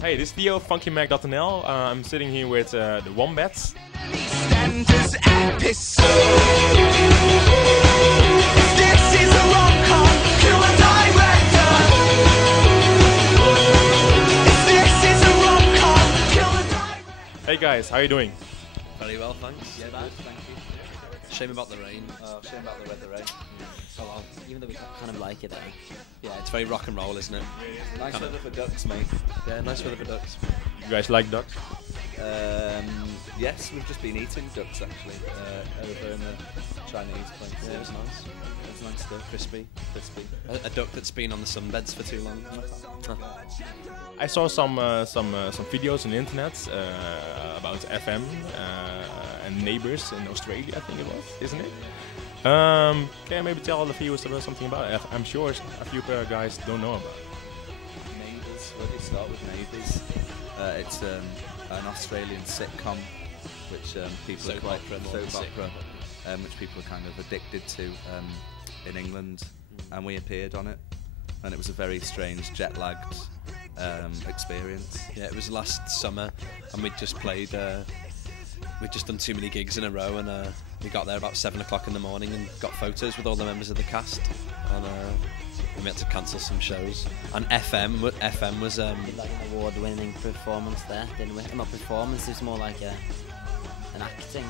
Hey, this is Theo, FunkiMag.nl. I'm sitting here with the Wombats. Hey guys, how are you doing? Very well, thanks. Yeah, good, thank you. Shame about the rain. Oh, shame about the weather, eh? So long. Even though we kind of like it, eh? Yeah, it's very rock and roll, isn't it? Nice weather for ducks, mate. Yeah, nice weather for ducks. You guys like ducks? Yes, we've just been eating ducks actually over in the Chinese place. Yeah, it was nice. It's nice stuff. Crispy. A duck that's been on the sunbeds for too long. I saw some videos on the internet about FM and neighbors in Australia, I think it was, isn't it? Can you maybe tell the viewers about something about it? I'm sure a few guys don't know about it. Neighbours. Where do you start with Neighbours? It's an Australian sitcom which people are quite soap opera, which people are kind of addicted to in England, and we appeared on it, and it was a very strange jet-lagged experience. Yeah, it was last summer, and we'd just played. We'd just done too many gigs in a row, and we got there about 7 o'clock in the morning and got photos with all the members of the cast, and we had to cancel some shows. And FM was Like an award-winning performance there, didn't we? Not performance, it was more like an acting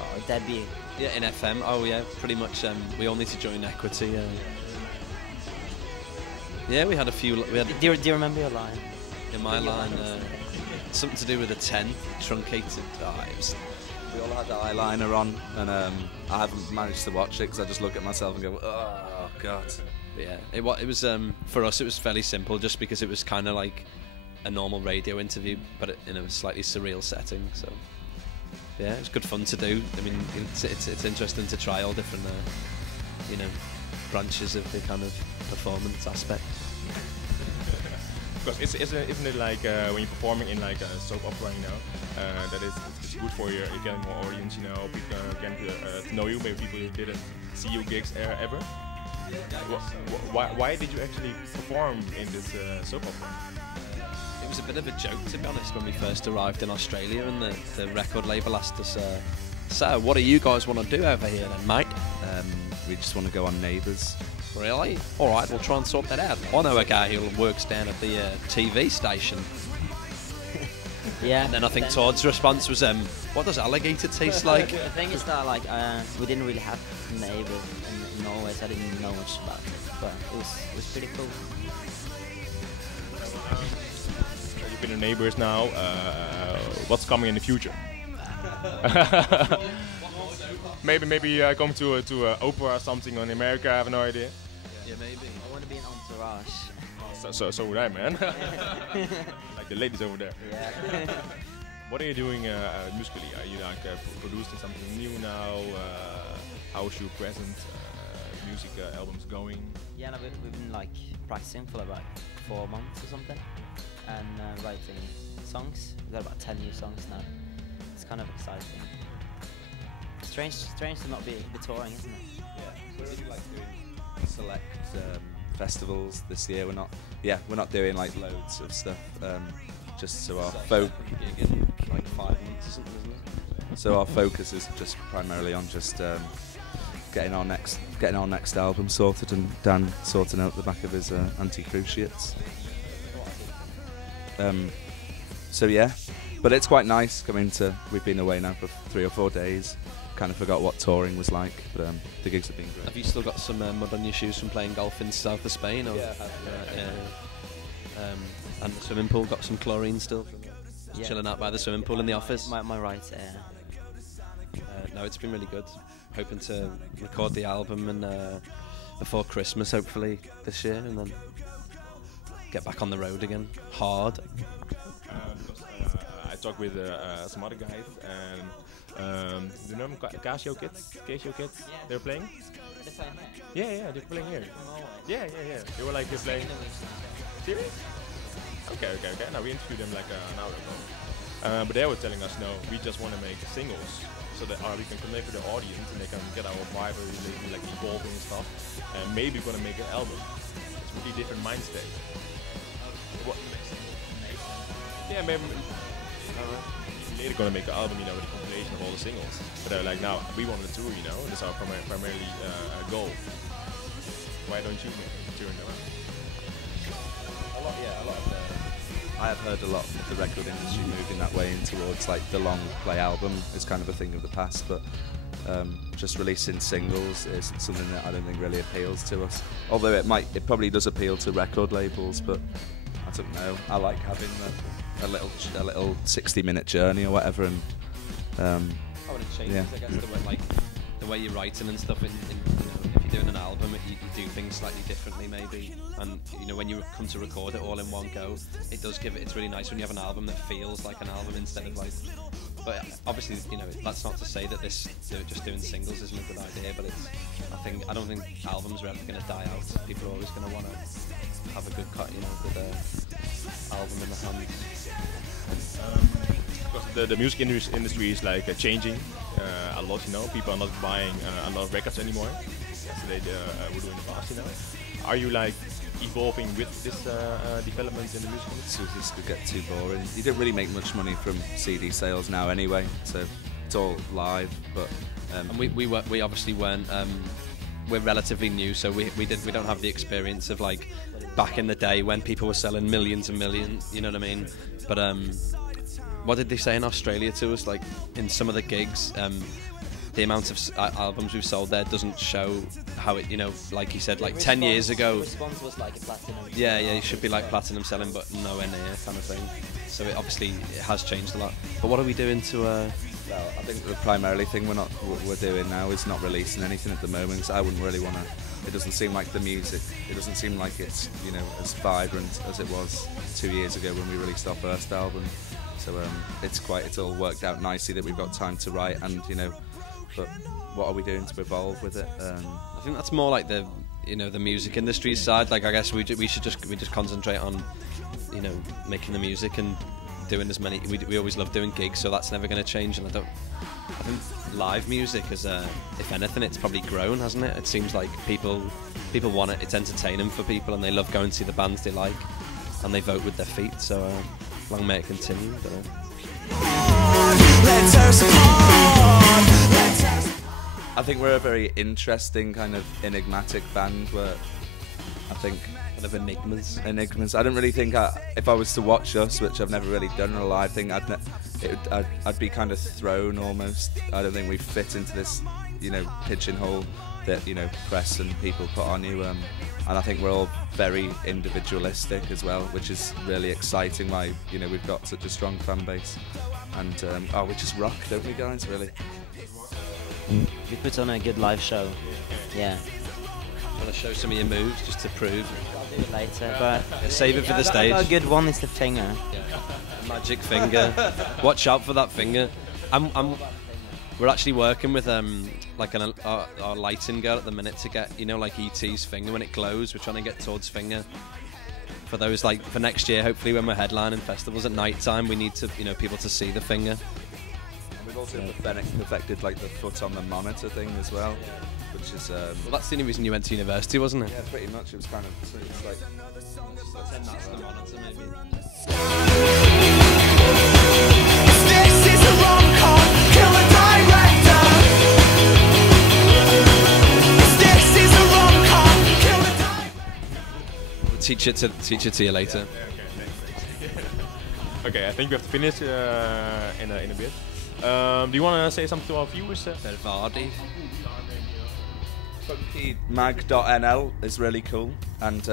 or a debut. yeah in FM. Oh yeah, pretty much. We all need to join Equity. Yeah, we had a few. We had Do you remember your line? in my line something to do with a 10 truncated. We all had the eyeliner on, and I haven't managed to watch it because I just look at myself and go, oh god. But yeah, it was for us. It was fairly simple, just because it was kind of like a normal radio interview, but in a slightly surreal setting. So yeah, it was good fun to do. I mean, it's interesting to try all different branches of the kind of performance aspect. Because isn't it like when you're performing in like a soap opera, that it's good for you getting more audience, people getting to know you, maybe people who didn't see your gigs ever. Why did you actually perform in this soap opera? It was a bit of a joke, to be honest, when we first arrived in Australia, and the record label asked us, so what do you guys want to do over here then, mate? We just want to go on Neighbours. Really? Alright, we'll try and sort that out. I know a guy who works down at the TV station. Yeah. And then I think Todd's response was, what does alligator taste like? The thing is that we didn't really have neighbours in Norway, so I didn't know much about it. But it was pretty cool. You've been in Neighbours now. What's coming in the future? maybe come to opera or something in America. I have no idea. Yeah, maybe. I want to be an entourage. So would I, man. Like the ladies over there. Yeah. What are you doing musically? Are you like producing something new now? How's your present music albums going? Yeah, no, we've been like practicing for about 4 months or something, and writing songs. We've got about 10 new songs now. It's kind of exciting. Strange to not be touring, isn't it? Yeah. So we're like doing select festivals this year. We're not doing like loads of stuff. Just so our gig in like 5 months or something, isn't it? So our focus is just primarily on just getting our next album sorted, and Dan sorting out the back of his anti-cruciates. So yeah, but it's quite nice coming to. We've been away now for 3 or 4 days. Kind of forgot what touring was like, but the gigs have been great. Have you still got some mud on your shoes from playing golf in south of Spain? Or? Yeah. And the swimming pool got some chlorine still? Yeah. Chilling out by the swimming pool in the office? My right ear. No, it's been really good. Hoping to record the album and before Christmas, hopefully, this year, and then get back on the road again, hard. I talked with some other guys, and do you know them, Casio Kids? They're playing? They're playing here? Yeah, they're playing here. Yeah. They were like, they're playing. Serious? Okay. Now we interviewed them like an hour ago. But they were telling us, no, we just want to make singles so that we can connect with the audience and they can get our vibe really like evolving and stuff. And maybe we're gonna make an album. It's a really different mind state. What? Yeah, maybe later gonna make an album, you know, with a compilation of all the singles. But like now, we want to tour, you know, that's our primarily goal. Why don't you tour around? A lot of the. I have heard a lot of the record industry moving that way in towards like the long play album is kind of a thing of the past, but just releasing singles is something that I don't think really appeals to us. Although it probably does appeal to record labels, but I don't know. I like having a little 60-minute journey or whatever, and it changes, I guess, the way you're writing and stuff. You know, if you're doing an album, you do things slightly differently, maybe. And you know, when you come to record it all in one go, it does give it. It's really nice when you have an album that feels like an album instead of like. But obviously, you know, that's not to say that just doing singles isn't a good idea. But I don't think albums are ever going to die out. People are always going to want to have a good cut, you know, good album in the hand. Because the music industry is like changing a lot, you know. People are not buying a lot of records anymore as they were doing in the past, you know. Are you like evolving with this development in the music industry? This could get too boring. You don't really make much money from CD sales now anyway, so it's all live. But and we obviously weren't. We're relatively new, so we don't have the experience of like back in the day when people were selling millions and millions. You know what I mean? But what did they say in Australia to us? Like in some of the gigs, the amount of albums we've sold there doesn't show how it, you know, like you said, like 10 years ago. Response was like a platinum. Yeah, it should be like platinum selling, but nowhere near kind of thing. So it has changed a lot. But what are we doing to? Well, I think the primarily thing we're doing now is not releasing anything at the moment. Because I wouldn't really want to. It doesn't seem like the music. It doesn't seem like it's, you know, as vibrant as it was 2 years ago when we released our first album. So it's all worked out nicely that we've got time to write, and you know. But what are we doing to evolve with it? I think that's more like the music industry side. Like I guess we just concentrate on, you know, making the music and doing as many. We always love doing gigs, so that's never going to change. And I think live music is, if anything, it's probably grown, hasn't it? It seems like people want it. It's entertaining for people, and they love going to see the bands they like, and they vote with their feet. So long may it continue. I think we're a very interesting kind of enigmatic band. Where I think kind of enigmas. I don't really think if I was to watch us, which I've never really done in a live thing, I'd be kind of thrown almost. I don't think we fit into this, you know, pigeonhole that, you know, press and people put on you. And I think we're all very individualistic as well, which is really exciting. Why, you know, we've got such a strong fan base, and we just rock, don't we, guys? Really. We put on a good live show. Yeah. Want to show some of your moves just to prove? I'll do it later, but save it for the stage. A good one is the finger. Magic finger. Watch out for that finger. We're actually working with like our lighting girl at the minute to get, you know, like E.T.'s finger when it glows. We're trying to get Todd's finger for those, like, for next year. Hopefully, when we're headlining festivals at night time, we need to, you know, people to see the finger. We've also perfected like the foot on the monitor thing as well, which is well, that's the only reason you went to university, wasn't it? Yeah, pretty much. It was kind of it's like pretend that's the monitor, maybe. This is a rom-com, kill a director. This is a rom-com, kill a director. We'll teach it to you later. Okay, I think we have to finish in a bit. Do you want to say something to our viewers? Vervardi. FunkiMag.nl is really cool, and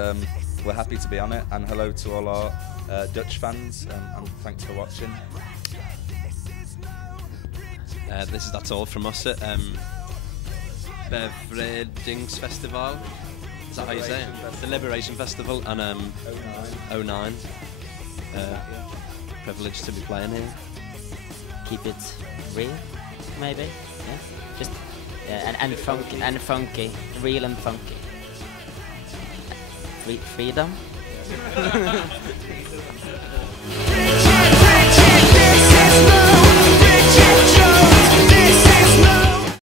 we're happy to be on it. And hello to all our Dutch fans, and thanks for watching. That's all from us at Bevrigingsfestival. Is that how you say it? The Liberation Festival, and 09. Privileged to be playing here. Keep it real, maybe. Yeah. Just and funky, real and funky. Freedom.